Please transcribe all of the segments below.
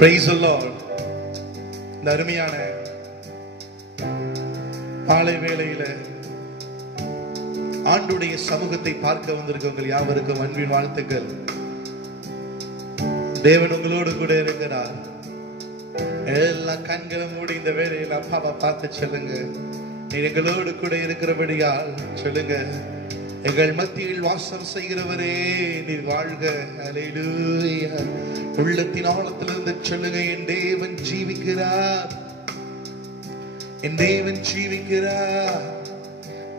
Praise the Lord. இந்த அருமையான காலை வேளையில ஆண்டுடைய சமூகத்தை பார்க்க வந்திருக்கவங்க யாவருக்கும் அன்பின் வாழ்த்துக்கள். தேவன் உங்களோடு கூட இருக்கிறார். எல்லா கண்களை மூடி இந்த வேளையில அப்பாவை பார்த்து சொல்லுங்க, நீ எங்களோடு கூட இருக்கிறபடியால் சொல்லுங்க, எங்கள் மத்தியில் வாசம் செய்கிறவரே நீர் வாழ்க. அல்லேலூயா. உள்ளத்தின் ஆழத்திலிருந்து சொல்லுங்க, என் தேவன் ஜீவிக்கிறார், என் தேவன் ஜீவிக்கிறார்,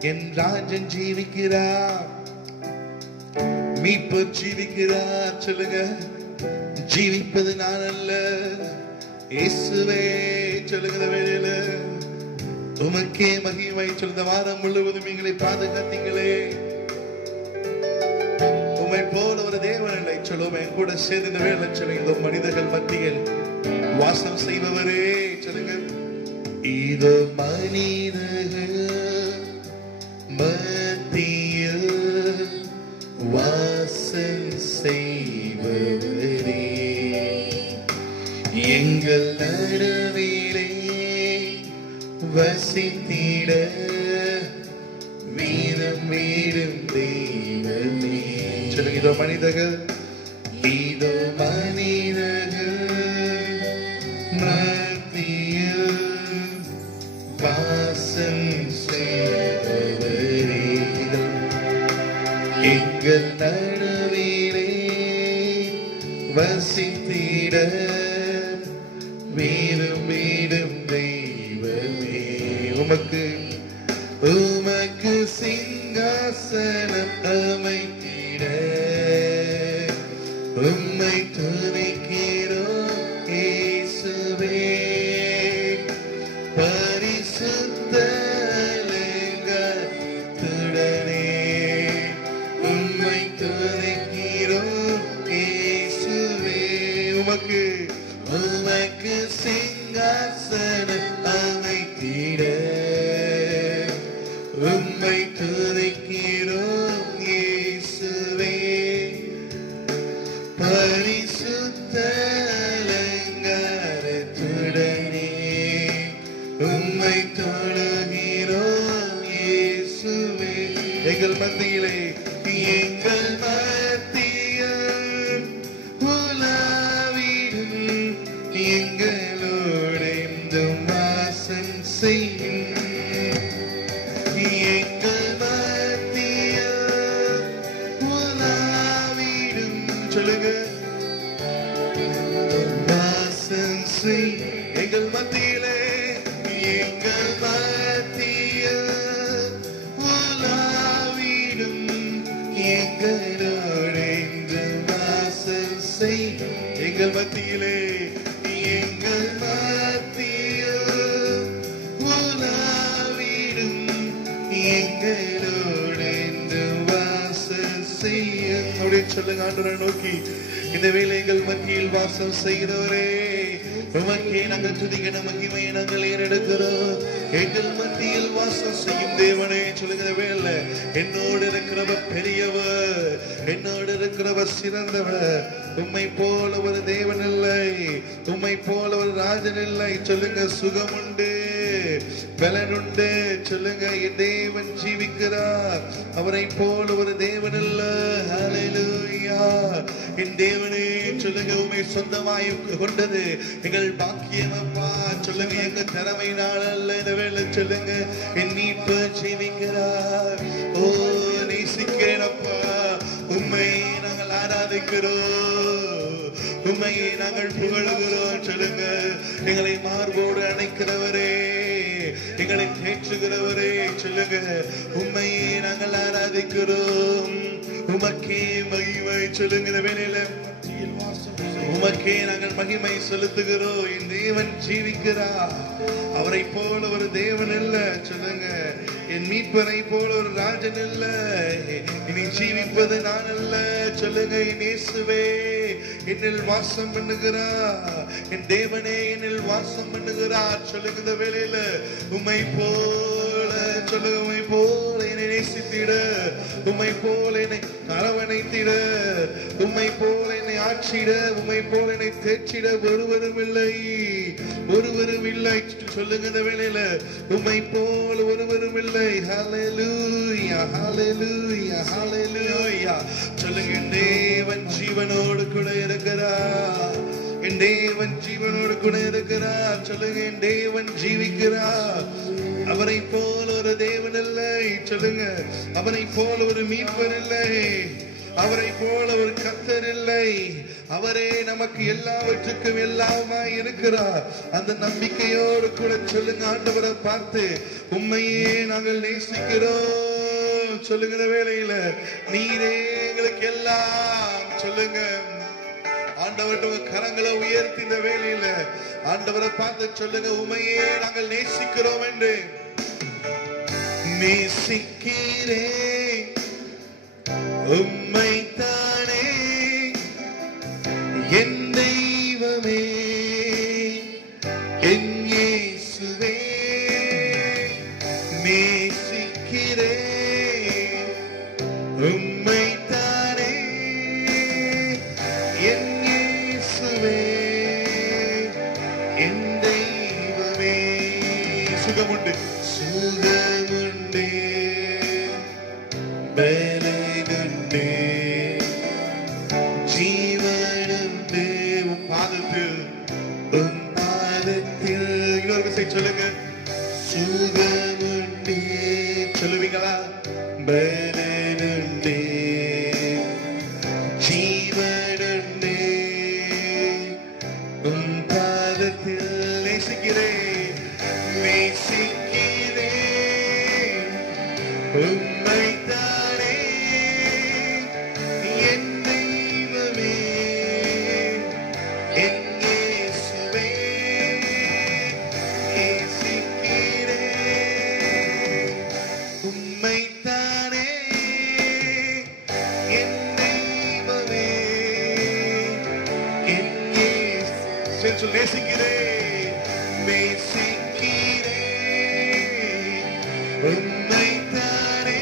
என் ராஜன் ஜீவிக்கிறார், மீட்பர் ஜீவிக்கிறார். சொல்லுங்க, ஜீவிப்பது நான் அல்ல, இயேசுவே. சொல்லுங்க, வேளையில உமக்கே மகிமை. சொல்லுங்க, வாரம் முழுவதும் எங்களை பாதுகாத்தீங்களே, உம்மை போல ஒரு தேவன் இல்லை. சொல்லுவோம், என் கூட சேர்ந்து இந்த வேலை சொல்லுங்க, இந்த மனிதர்கள் மத்தியில் வாசம் செய்பவரே. சொல்லுங்க, இதோ மனிதர்கள் மத்தியில் வாசம் செய்பவரே, எங்கள் நடுவிலே வசித்திட வீரம் வீடும் தெய்வமே. சொல்லுங்க, இதோ மனிதர்கள், இதோ மனிதர்கள் மத்தியில் வாசம் செய்பவரே, எங்கள் நடுவிலே வசித்திட வீரம் வீடும் தெய்வமே. உமக்கு உமக்கு சிங்காசனம் அமைத்திட உம்மை துதிக்கிறோம் இயேசுவே. பரிசுத்த அலங்காரத்துடனே உம்மை துதிக்கிறோம் இயேசுவே. உமக்கு உமக்கு சிங்காசனம் அமைத்திட உம்மை துதிக்கிறோம் இயேசுவே. பரிசுத்த அலங்காரத்துடனே உம்மை தொழுகிறோம் இயேசுவே. எங்கள் மத்தியிலே, எங்கள் மத்தியில் உலாவிடும் எங்களோடு என்றும் வாசம் செய்யும். எங்கள் மத்தியில் உலாவிடும், சொல்லுங்க, வாசம் செய்யும். எங்கள் மத்தியிலே, எங்கள் மத்தியில் உலாவிடும் எங்களோடு என்றும் வாசம் செய்யும். எங்கள் மத்தியிலே, எங்கள் மத்தியில் உலாவிடும் எங்களோடு என்றும் வாசம் செய்யும். அப்படின்னு சொல்லுங்க, ஆண்டவரை நோக்கி, இந்த வேளை எங்கள் மத்தியில் வாசம் செய்கிறவரே, உமக்கே நாங்கள் துதிக்கிற மகிமையை நாங்கள் ஏறெடுக்கிறோம். எங்கள் மத்தியில் வாசம் செய்யும் தேவனே. சொல்லுங்க, வேலை என்னோடு இருக்கிறவர் பெரியவர், என்னோடு இருக்கிறவர் சிறந்தவர். உம்மை போல ஒரு தேவன் இல்லை, உம்மை போல ஒரு ராஜன் இல்லை. சொல்லுங்க, சுகம் உண்டு, பலன் உண்டு. சொல்லுங்க, என் தேவன் ஜீவிக்கிறார், அவரை போல ஒரு தேவன் இல்ல. ஹல்லேலூயா. என் தேவனே, சொல்லுங்க, உம்மை சொந்தமாய் கொண்டது எங்கள் பாக்கியம் அப்பா. சொல்லுங்க, எங்க திறமையினால் அல்ல. இந்த வேளை சொல்லுங்க, என் மீட்பர் ஜீவிக்கிறார். ஓ, நேசிக்கிறேன் அப்பா, உம்மை நாங்கள் ஆராதிக்கிறோம், உம்மையை நாங்கள் புகழுகிறோம். சொல்லுங்க, எங்களை மார்போடு அணைக்கிறவரே, எங்களை தேற்றுகிறவரே. சொல்லுங்க, உம்மையை நாங்கள் ஆராதிக்கிறோம், உமக்கே மகிமை. சொல்லுங்க, இந்த வேளையில உமக்கே நாங்கள் மகிமை செலுத்துகிறோம். என் தேவன் ஜீவிக்கிறார், அவரை போல ஒரு தேவன் இல்ல. சொல்லுங்க, என் மீட்பரை போல ஒரு ராஜன் இல்ல. இனி ஜீவிப்பது நான் அல்ல. சொல்லுங்க, என் இயேசுவே என்னில் வாசம் பண்ணுகிறார், என் தேவனே என்னில் வாசம் பண்ணுகிறார். சொல்லுங்க, இந்த வேளையில உம்மை போல, சொல்லுங்க, உம்மை போல என்னை நேசித்திட, உம்மை போல என்னை அரவணைத்திட, உம்மை போல என்னை ஆட்சிட, உம்மை போல என்னை தேற்றிட ஒருவரும் இல்லை, ஒருவரும் இல்லை. சொல்லுங்க இந்த வேளையில, உம்மை போல ஒருவரும் இல்லை. ஹல்லேலூயா, ஹல்லேலூயா, ஹல்லேலூயா. சொல்லுங்க, என் தேவன் ஜீவனோடு கூட இருக்கிறார், என் தேவன் ஜீவனோடு கூட இருக்கிறார். சொல்லுங்க, என் தேவன் ஜீவிக்கிறார். அவரை போல ஒரு தேவன் இல்லை. சொல்லுங்க, அவரை போல ஒரு மீட்பர் இல்லை, அவரை போல ஒரு கர்த்தர் இல்லை. அவரே நமக்கு எல்லாவற்றுக்கும் எல்லாமாய் இருக்கிறார். அந்த நம்பிக்கையோடு கூட சொல்லுங்க, ஆண்டவரை பார்த்து, உம்மையே நாங்கள் நேசிக்கிறோம். சொல்லுங்க வேளையில, நீரே எங்களுக்கு எல்லாம். சொல்லுங்க, ஆண்டவர்கிட்ட கரங்களை உயர்த்தி இந்த வேளையில ஆண்டவரை பார்த்து சொல்லுங்க, உம்மையே நாங்கள் நேசிக்கிறோம் என்று. நேசிக்கிறேன் உம்மைத்தானே என் தெய்வமே, என் இயேசுவே. நேசிக்கிறேன் உம்மைத்தானே என் இயேசுவே, என் தெய்வமே. சுகமுண்டு, சுகமுண்டு, பலனுண்டு, ஜீவனுண்டு உம் பாதத்தில், உம் பாதத்தில். இன்னொரு விஷயம் சொல்லுங்க, சுகமுண்டு. சொல்லுவீங்களா? பலனுண்டு, ஜீவனுண்டு உம் பாதத்தில். நேசிக்கிறேன், நேசிக்கிறேன் உம்மைத்தானே என் தெய்வமே, என் இயேசுவே. நேசிக்கிறேன் உம்மைத்தானே என் தெய்வமே, என் இயேசு. நேசிக்கிறேன், நேசிக்கிறேன் உம்மைத்தானே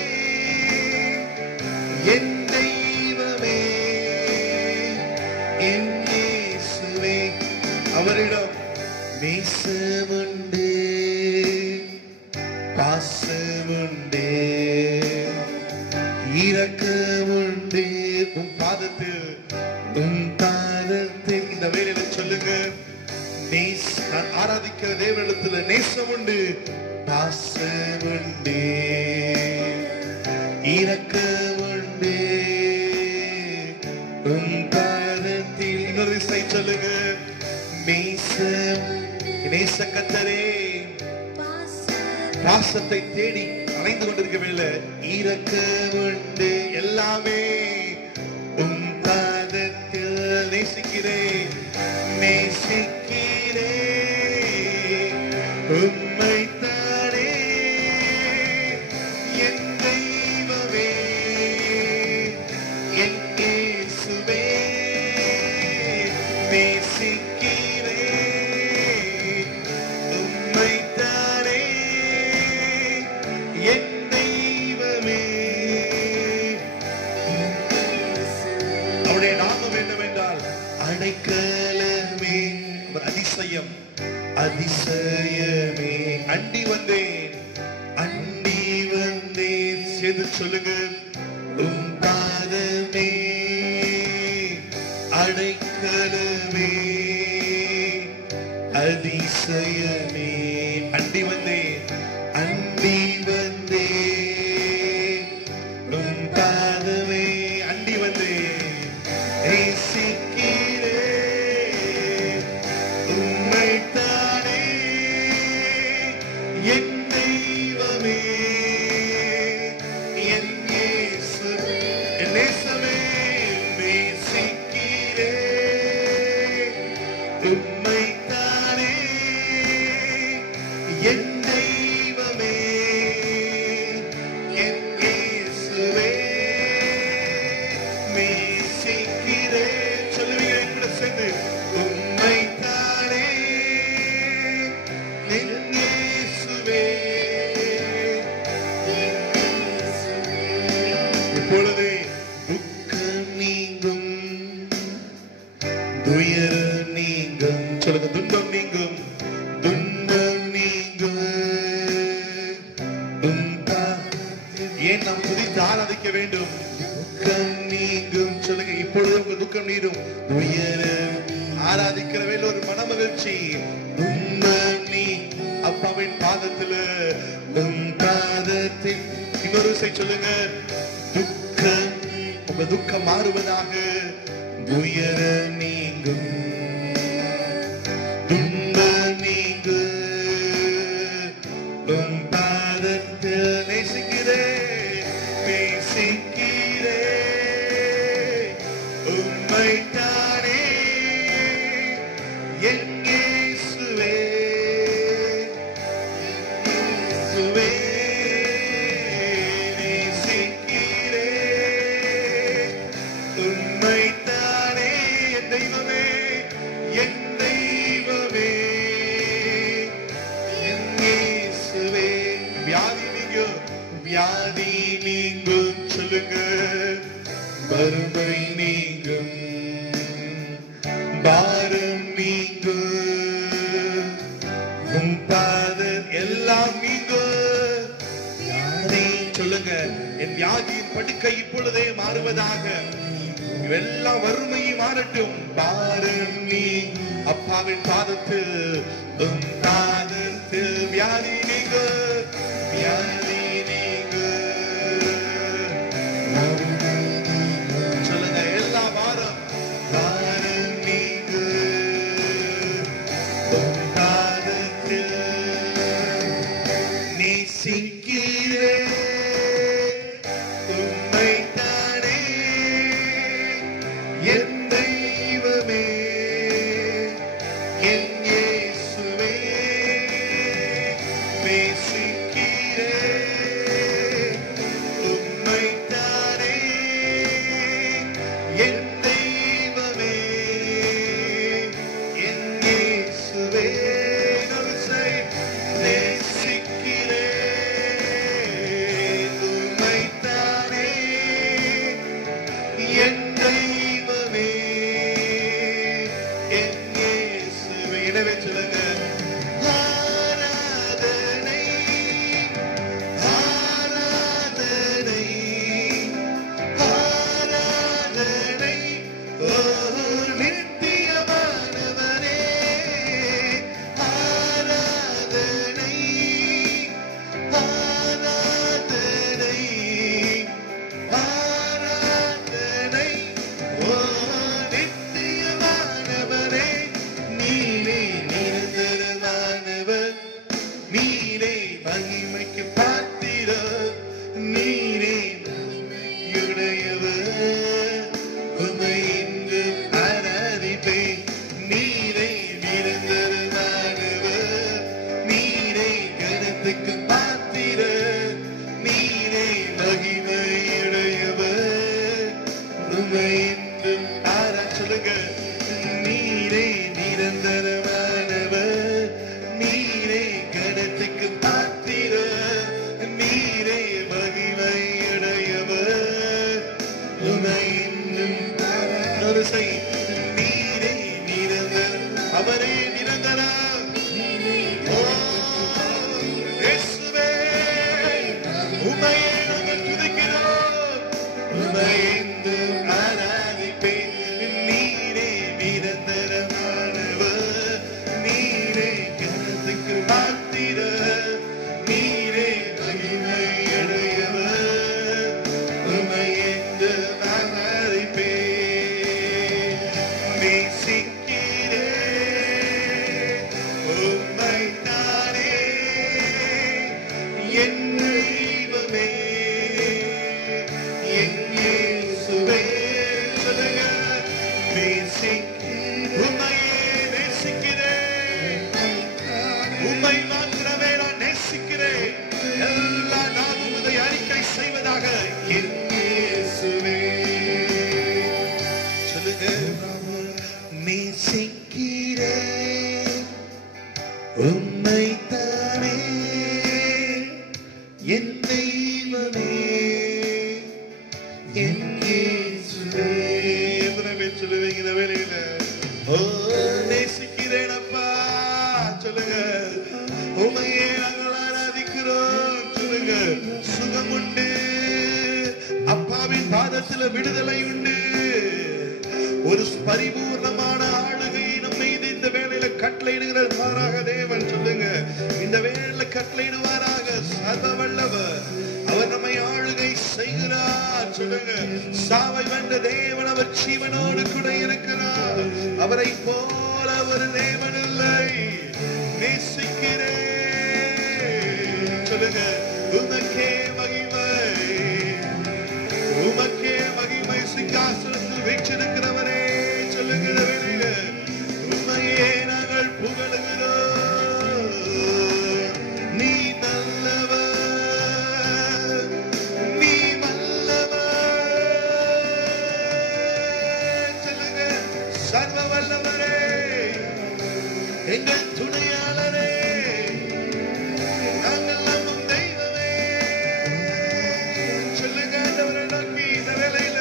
என் தெய்வமே, என் இயேசுவே. அவரிடம் நேசமுண்டு, பாசமுண்டு, இரக்கமுண்டு. உம் பாதத்தில், உம் பாதத்தில். இந்த வேளையில சொல்லுங்க, நான் ஆராதிக்கிற தேவனிடத்துல நேசமுண்டு, பாசமுண்டு, இரக்கமுண்டு உம் பாதத்தில். இன்னொரு விசை சொல்லுங்க, நேச கர்த்தரே. பாசத்தை தேடி அலைந்து கொண்டிருக்கவில்லை, இரக்கமுண்டு, எல்லாமே உம் பாதத்தில். நேசிக்கிறேன், நேசிக்கிறேன் உம்மைத்தானே என் தெய்வமே, என் இயேசுவே. நேசிக்கிறேன் உம்மைத்தானே என் தெய்வமே. அவருடைய நாமம் என்னவென்றால் அடைக்கலமே. அதிசயம், அதிசயமே. அண்டி வந்தேன், அண்டி வந்தேன். சேர்ந்து சொல்லுங்க, உம் பாதமே அடைக்கலமே, அதிசயமே. அண்டி வந்தேன், அண்டி வந்தேன் உம் பாதமே, அண்டி வந்தேன். நேசிக்கிறேன் உம்மைத்தானே என் தெய்வமே, என் இயேசு, என் நேசமே. நேசிக்கிறேன் உம்மைத்தானே என் தெய்வமே, என் இயேசுவே. நேசிக்கிறேன். சொல்லுவீங்க கூட சேர்ந்து, உம்மைத்தானே என் இயேசுவே. இப்பொழுது துக்கம் நீங்கும், துயர சொல்லுங்க. துன்பம் நீங்கும், துன்பம் நீங்கும். ஏன் நாம் துதித்து ஆராதிக்க வேண்டும்? துக்கம் நீங்கும். சொல்லுங்க, இப்பொழுது உங்க துக்கம் நீரும். உயர ஆராதிக்கிற வேலை ஒரு மனமகிழ்ச்சி. துன்பம் நீ அப்பாவின் பாதத்துல, பாதத்தில். இன்னொரு சொல்லுங்க, துக்கம் உங்க துக்கம் மாறுவதாக. உயர நீங்கும், துன்பம் நீங்கும். பாதத்தில் நேசிக்கிறேன், நேசிக்கிறேன் உம்மைத்தானே என் இயேசுவே, இயேசுவே நேசிக்கிறேன் உம்மைத்தானே என் தெய்வமே, என் தெய்வமே என் இயேசுவே. வியாதி நீங்கும், வியாதி நீங்கும். சொல்லுங்க, வறுமை நீங்கும், பாரம் நீங்கும், எல்லாம் நீங்கும். வியாதி சொல்லுங்க, என் வியாதியின் படுக்கை இப்பொழுதே மாறுவதாக. எல்லாம் வறுமையை மாறட்டும். பாரம் நீ அப்பாவின் பாதத்தில், பாதத்தில் வியாதி நீங்கும், வியாதி சொல்லுங்க, எல்லா பாரம் பாரம் நீங்கு. பாதத்தில் நேசிக்கிறேன் உம்மைத்தானே என் தெய்வமே, என் இயேசுவே நேசிக்கிறேன் உம்மைத்தானே என் தெய்வமே, என் இயேசுவே நேசிக்கிறேன் உம்மைத்தானே என் தெய்வமே, என் இயேசுவே. எனவே சொல்லுங்க, ஆராதனை ஆராதனை ஆராதனை ஓ நித்தியமானவரே, ஆராதனை ஆராதனை ஆராதனை ஓ நித்தியமானவரே. நீரே நிரந்தரமானவர், நீரே மகிமைக்கு பாத்திரர், நீரே மகிமையுடையவர் உம்மை இன்று ஆராதிப்பேன். நீரே நிரந்தரமானவர், நீரே கனத்துக்கு பாத்திரர், நீரே மகிமையுடையவர் உம்மை இன்று சொல்லுங்க. நீரே நிரந்தரமானவர், நீரே கனத்துக்கு பாத்திரர், நீரே மகிமையுடையவர் உம்மை இன்னும் ஒரு நீரே நிரந்தரம், அவரே நிரந்தரம். ஓ இயேசுவே, உம்மையே நாங்கள் துதிக்கிறோம், உம்மை இன்னும் ஆராதிப்பேன். நீரே நிரந்தரமானவர், நீரே கனத்துக்கு பாத்திரர், நீரே மகிமையுடையவர் உம்மை இன்னும் ஆராதிப்பேன். நேசிக்கிறேன் உம்மைத்தானே என் தெய்வமே, என் இயேசுவே. சொல்லுங்க, உம்மையே நேசிக்கிறேன், உம்மை மாத்திரமே நான் நேசிக்கிறேன். எல்லா நாளும் இதை அறிக்கை செய்வதாக. என் இயேசுவே. சொல்லுங்க, நேசிக்கிறேன் உம்மைத்தானே என் தெய்வமே, என் இயேசுவே. எத்தனை பேர் சொல்லுவீங்க இந்த வேளையில? ஓ நேசிக்கிறேன் அவரிடத்தில் விடுதலை உண்டு. ஒரு பரிபூர்ணமான ஆளுகையை நம்ம இந்த வேளையில கட்டளையிடுகிறாராக தேவன். சொல்லுங்க, இந்த வேளையில கட்டளையிடுவாராக. சர்வ வல்லவர் அவர் நம்மை ஆளுகை செய்கிறார். சொல்லுங்க, சாவை வென்ற தேவன் அவர் ஜீவனோடு கூட இருக்கிறார். அவரை போல ஒரு தேவன் இல்லை. நேசிக்கிறேன். சொல்லுங்க, உமக்கே மகிமை, உமக்கே மகிமை. சிங்காசனத்தில் வீற்றிருக்கிறவரே, சொல்லுங்க, வேளையில உண்மையே நாங்கள் புகழுகிறோம். நீ நல்லவர், நீ வல்லவர். சொல்லுங்க, சர்வ வல்லவரே, எங்கள் துணையாளரே, நாங்கள் நம்பும் தெய்வமே. சொல்லுங்க, ஆண்டவரை நோக்கி இந்த வேளையில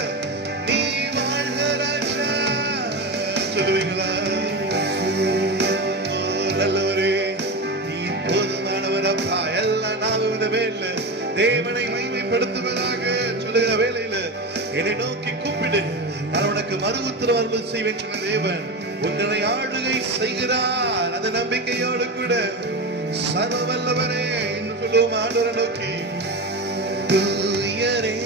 நீ வாழ்க ராஜா. சொல்லுவீங்களா? நல்லவரே, நீ போதுமானவர் அப்பா. எல்லா நாளும் இந்த வேளையில தேவனை மகிமைப்படுத்துவதாக. சொல்லுகிற வேளையில என்னை நோக்கி கூப்பிடு, நான் உனக்கு மறு உத்தரவு செய்வேன் சொன்ன தேவன் உங்களை ஆளுகை செய்கிறார். அந்த நம்பிக்கையோடு கூட சர்வ வல்லவரே என்று சொல்லுவோம். ஆண்டவரை நோக்கி தூயரே,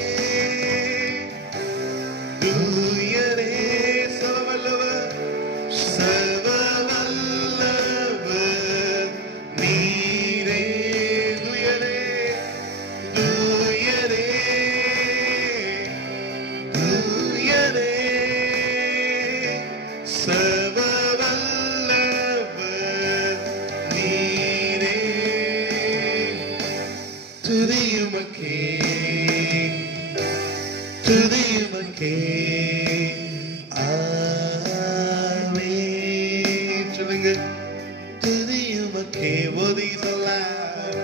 தூயரே, சர்வ வல்லவர், சர்வ வல்லவர் நீரே. தூயரே, தூயரே, தூயரே, சர்வ வல்லவர் நீரே. துதியுமக்கே, துதியுமக்கே. ஆமென். சொல்லுங்க, துதியுமக்கே. worthy is the Lamb,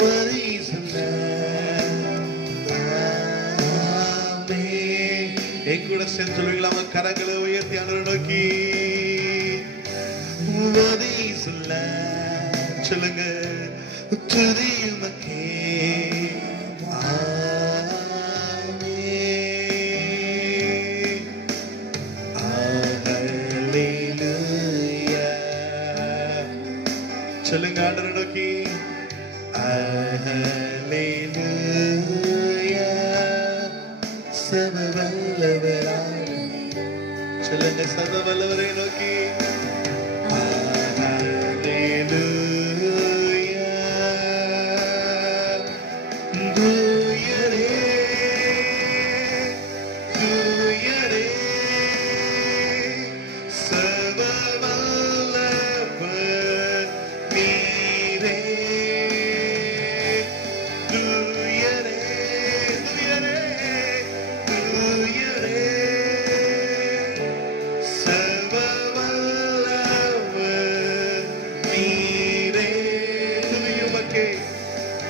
worthy is the Lamb. ஆமென். எங்கூட சேர்ந்து சொல்லுவீங்களா? அவங்க கரங்களை உயர்த்தி ஆண்டவரை நோக்கி worthy is the Lamb. சொல்லுங்க, துதியுமக்கே. சொல்லுங்க, ஆண்டவரை நோக்கி அல்லேலூயா. சர்வ வல்லவராய். சொல்லுங்க, சர்வ வல்லவரை நோக்கி அல்லேலூயா. தூயரே, தூயரே, சர்வ வல்லவர் நீரே. தூயரே, தூயரே, தூயரே, சர்வ வல்லவர் நீரே. துதியுமக்கே,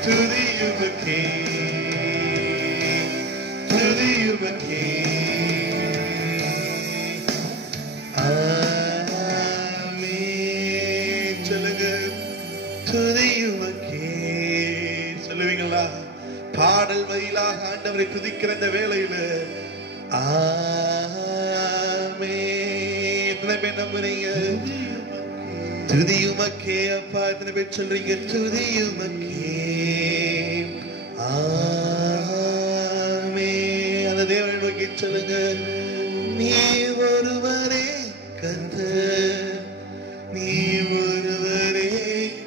துதியுமக்கே, துதியுமக்கே. ஆமென். சொல்லுங்க, துதியுமக்கே. சொல்லுவீங்களா? பாடல் வழியிலாக ஆண்டவரை துதிக்கிற இந்த வேளையில ஆமென். எத்தனை பேர் நம்புறீங்க? துதியுமக்கே அப்பா. எத்தனை பேர் சொல்றீங்க? துதியுமக்கே. ஆமென். அந்த தேவனை நோக்கி சொல்லுங்க, நீ ஒருவரே கர்த்தர், நீ ஒருவரே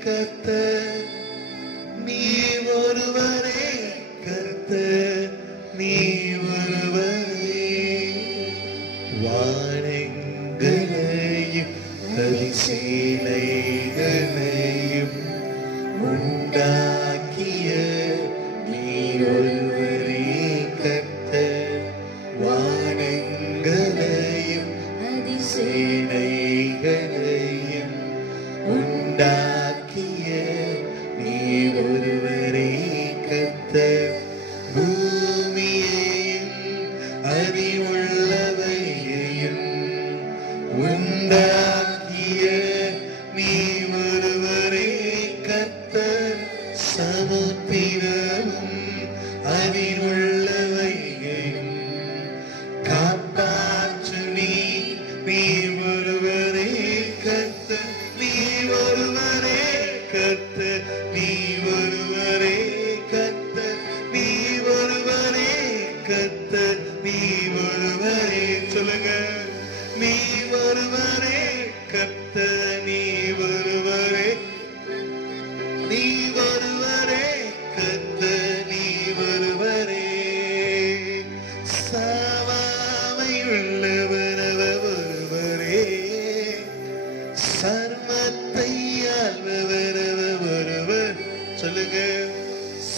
கர்த்தர், நீ ஒருவரே கர்த்தர், நீ ஒருவரே. வானங்களையும் அதிசயங்களையும் உண்டாக்கிய நீ ஒருவரே கர்த்தர். வானங்களையும் அதிசயங்களையும் உண்டாக்கிய நீ ஒருவரே கர்த்தர். பூமியையும் அறிவுள்ளவையையும் உண்டாக்கிய நீ ஒருவரே கர்த்தர். நீ ஒருவரே, நீ ஒருவரே கர்த்தர், நீ ஒருவரே சாவாமை உள்ளவர் ஒருவரே, சர்வத்தை ஆள்பவர் ஒருவர். சொல்லுங்க,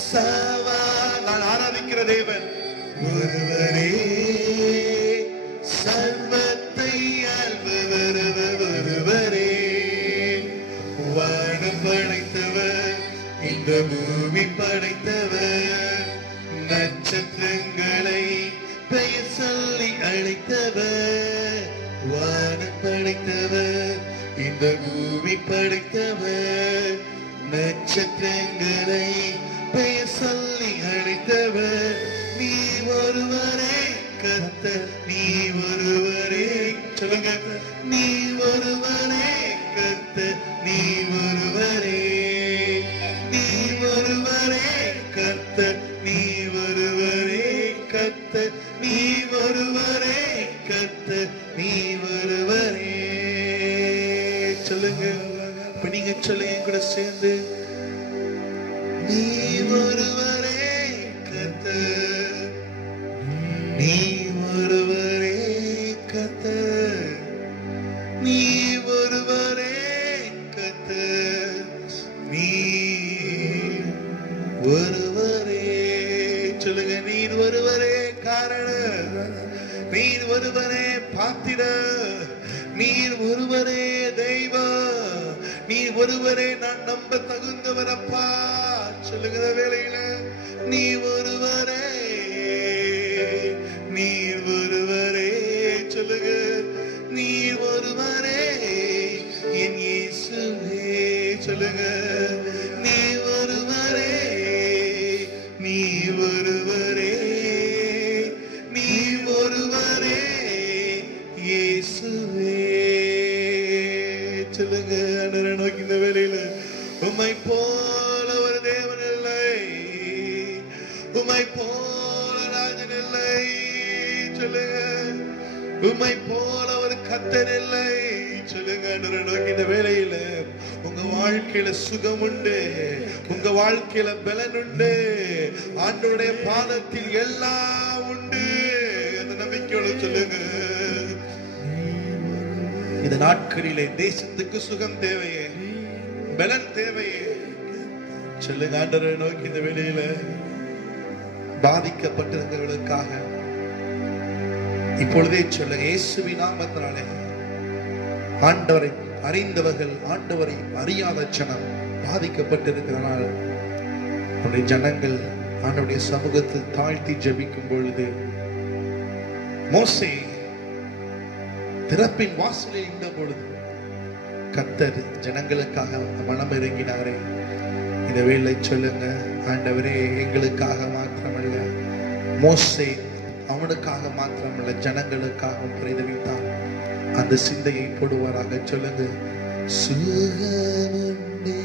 சாவா நான் ஆராதிக்கிற தேவன் ஒருவரே, சர்வத்தை ஆள்பவர் ஒருவரே, வானம் படைத்தவர், இந்த பூமி படைத்தவர், நட்சத்திரங்களை பெயர் சொல்லி அழைத்தவர், வானம் படைத்தவர், இந்த பூமி படைத்தவர், நட்சத்திரங்களை பெயர் சொல்லி அழைத்தவர், நீ ஒருவரே கர்த்தர், நீ ஒருவரே. சொல்லுங்க, நீ ஒருவரே கர்த்தர், நீ ஒருவரே, நீ ஒருவரே கர்த்தர், நீ ஒருவரே கர்த்தர், நீ ஒருவரே கர்த்தர், நீ ஒருவரே. சொல்லுங்க, இப்ப நீங்க சொல்லுங்க கூட சேர்ந்து, நீ ஒருவரே கர்த்தர், நீ ஒருவரே கர்த்தர், நீ ஒருவரே கர்த்தர், நீ ஒருவரே. சொல்லுங்க, நீ ஒருவரே காரணம், நீ ஒருவரே பாத்திரம், நீர் ஒருவரே தெய்வம், நீ ஒருவரே நான் நம்ப தகுந்தவரப்பா. சொல்லுகிற வேளையில நீ ஒருவரே, நீர் ஒருவரே. சொல்லுங்க, நீர் ஒருவரே என் இயேசுவே. சொல்லுங்க, நீ ஒருவரே, நீ ஒருவரே, நீ ஒருவரே இயேசுவே. சொல்லுங்க, ஆண்டவரை நோக்கி இந்த வேளையில, உம்மை போல ஒரு தேவன் இல்லை, உம்மை போல ராஜன் இல்லை. சொல்லுங்க, உம்மை போல ஒரு கர்த்தர் இல்லை. சொல்லுங்க, ஆண்டவரை நோக்கி இந்த வேளையில உங்க வாழ்க்கையில சுகம் உண்டு, உங்க வாழ்க்கையில பலன் உண்டு, ஆண்டவருடைய பாதத்தில் எல்லாம் உண்டு. அந்த நம்பிக்கையோட சொல்லுங்க, இந்த நாட்களிலே தேசத்துக்கு சுகம் தேவையே, பலன் தேவையே. சொல்லுங்க, ஆண்டவரை நோக்கி இந்த வேளையில பாதிக்கப்பட்டிருக்கிறவர்களுக்காக இப்பொழுதே சொல்லுங்க, இயேசுவின் நாமத்தினாலே ஆண்டவரை அறிந்தவர்கள், ஆண்டவரை அறியாத ஜனம் பாதிக்கப்பட்டிருக்கிறனால் அவருடைய ஜனங்கள் ஆண்டவருடைய சமூகத்தில் தாழ்த்தி ஜெபிக்கும் பொழுது, மோசே திறப்பின் வாசலில் நின்ற பொழுது கர்த்தர் ஜனங்களுக்காக மனம் இறங்கினாரே. இந்த வேளை சொல்லுங்க, ஆண்டவரே எங்களுக்காக மாத்திரமல்ல, மோசே அவனுக்காக மாத்திரமல்ல ஜனங்களுக்காக பிரதிவித்தான். அந்த சிந்தையை போடுவாராக. சொல்லுங்க, சுகமுண்டே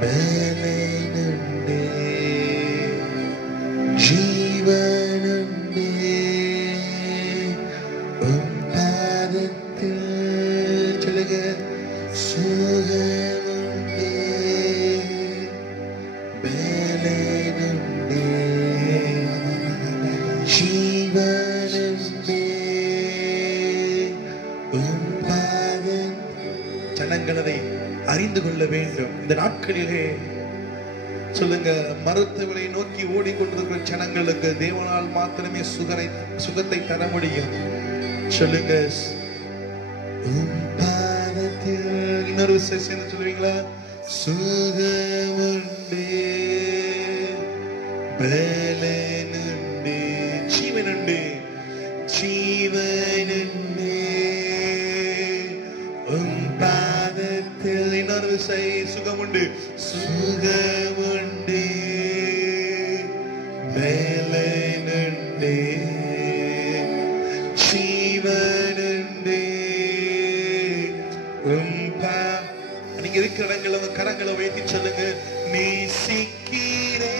பலனுண்டே ஜீவனுண்டே உம் பாதத்தில். சொல்லுங்க, சுகமுண்டே பலனுண்டே ஜீவனுண்டே உம் பாதத்தில். ஜனங்களை அறிந்து கொள்ள வேண்டும். இந்த நாட்களிலே சொல்லுங்க, மருத்துவரை நோக்கி ஓடிக்கொண்டிருக்கிற ஜனங்களுக்கு தேவனால் மாத்திரமே சுகத்தை தர முடியும். சொல்லுங்க, இன்னொரு விஷயம் சொல்லுவீங்களா? சுகமுண்டே பலனுண்டே ஜீவனுண்டே ஜீவனுண்டே உம் பாதத்தில். இன்னொரு விஷயம், சுகமுண்டு சுகமுண்டே பலனுண்டே ஜீவனுண்டே உம் நீங்க இருக்கிற இடங்களை கரங்களை வைத்து சொல்லுங்க, நேசிக்கிறே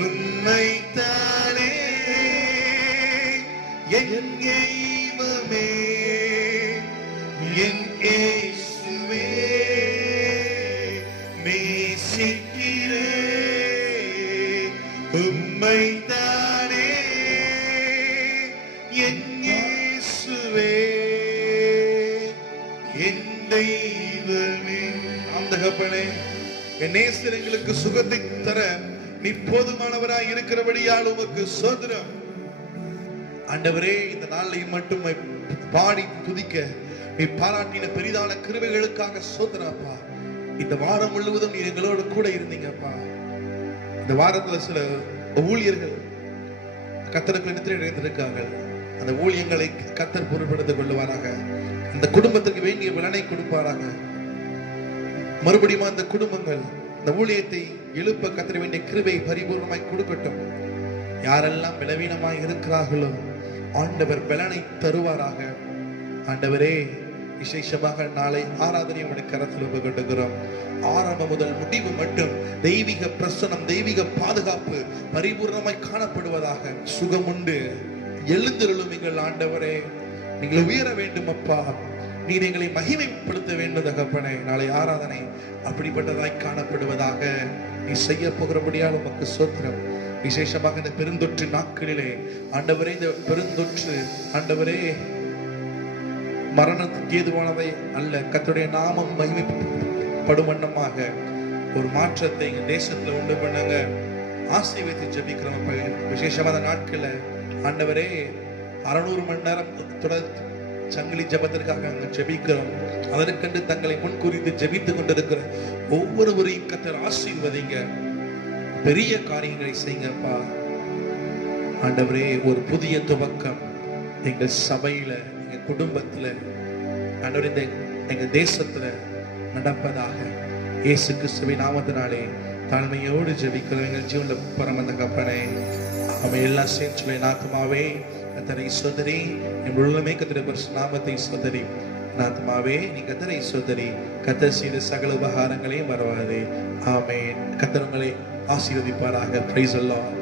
உன்னை தானே என் தெய்வமே என் இயேசுவே நேசிக்கிறேன் உம்மைத்தானே என் இயேசுவே என் தெய்வமே. ஆம் தகப்பனே, என் நேசர் எங்களுக்கு சுகத்தை தர நீ போதுமானவராய் இருக்கிறபடியால் உமக்கு ஸ்தோத்திரம். ஆண்டவரே, இந்த நாளில் மட்டும் பாடி துதிக்க நீ பாராட்டின பெரிதான கிருபைகளுக்காக ஸ்தோத்திரம் அப்பா. இந்த வாரம் முழுவதும் நீ எங்களோடு கூட இருந்தீங்கப்பா. இந்த வாரத்துல சில ஊழியர்கள் கர்த்தருக்கு நித்திரை அடைந்திருக்காங்க. அந்த ஊழியங்களை கர்த்தர் பொருட்படுத்திக் கொள்ளுவாராக. அந்த குடும்பத்துக்கு வேண்டிய பலனை கொடுப்பாராக. மறுபடியும் அந்த குடும்பங்கள் இந்த ஊழியத்தை எழுப்ப கர்த்தர் வேண்டிய கிருபை பரிபூர்ணமாய் கொடுக்கட்டும். யாரெல்லாம் பலவீனமாய் இருக்கிறார்களோ ஆண்டவர் பலனை தருவாராக. ஆண்டவரே, விசேஷமாக நாளை ஆராதனை உடைய கரத்தில் ஒப்புக்கொண்டுகிறோம். ஆரம்பம் முதல் முடிவு மட்டும் தெய்வீக பிரசனம், தெய்வீக பாதுகாப்பு பரிபூர்ணமாய் காணப்படுவதாக. சுகம் உண்டு, எழுந்திருளும் எங்கள் ஆண்டவரே. நீங்கள் உயர வேண்டும் அப்பா. நீர் எங்களை மகிமைப்படுத்த வேண்டும் தகப்பனே. நாளை ஆராதனை அப்படிப்பட்டதாய் காணப்படுவதாக நீ செய்ய போகிறபடியால் உமக்கு ஸ்தோத்திரம். விசேஷமாக இந்த பெருந்தொற்று நாட்களிலே ஆண்டவரே, இந்த பெருந்தொற்று ஆண்டவரே மரணத்துக்கு ஏதுவானதை அல்ல, கர்த்தருடைய நாமம் மகிமைப்படும் வண்ணமாக ஒரு மாற்றத்தை எங்க தேசத்துல உண்டு பண்ணாங்க. ஆசீர்வதித்து ஜெபிக்கிறோம். விசேஷமான நாட்கள்ல ஆண்டவரே 600 மணி நேரம் தொடர் சங்கிலி ஜெபத்திற்காக அங்க ஜெபிக்கிறோம். அதற்கென்று தங்களை முன்குறித்து ஜெபித்துக் கொண்டிருக்கிற ஒவ்வொருவரையும் கர்த்தர் ஆசீர்வதிங்க. பெரிய காரியங்களை செய்யுங்கப்பா. ஆண்டவரே, ஒரு புதிய துவக்கம் எங்கள் சபையில, எங்க குடும்பத்துல, ஆண்டவரே எங்க தேசத்துல நடப்பதாக இயேசு கிறிஸ்துவின் நாமத்தினாலே தாழ்மையோடு ஜெபிக்கிறோம் எங்கள் ஜீவன்ல பரம தகப்பனே. அவன் எல்லாம் சேர்ந்து நாத்துமாவே கர்த்தரை ஸ்தோத்திரி, என் உள்ளமே கர்த்தருடைய பரிசுத்த நாமத்தை ஸ்தோத்திரி. நாத்துமாவே நீ கர்த்தரை ஸ்தோத்திரி, கர்த்தர் செய்த சகல உபகாரங்களையும் மறவாதே. ஆமென். கர்த்தர் உங்களை ஆசீர்வதிப்பாராக. Praise the Lord.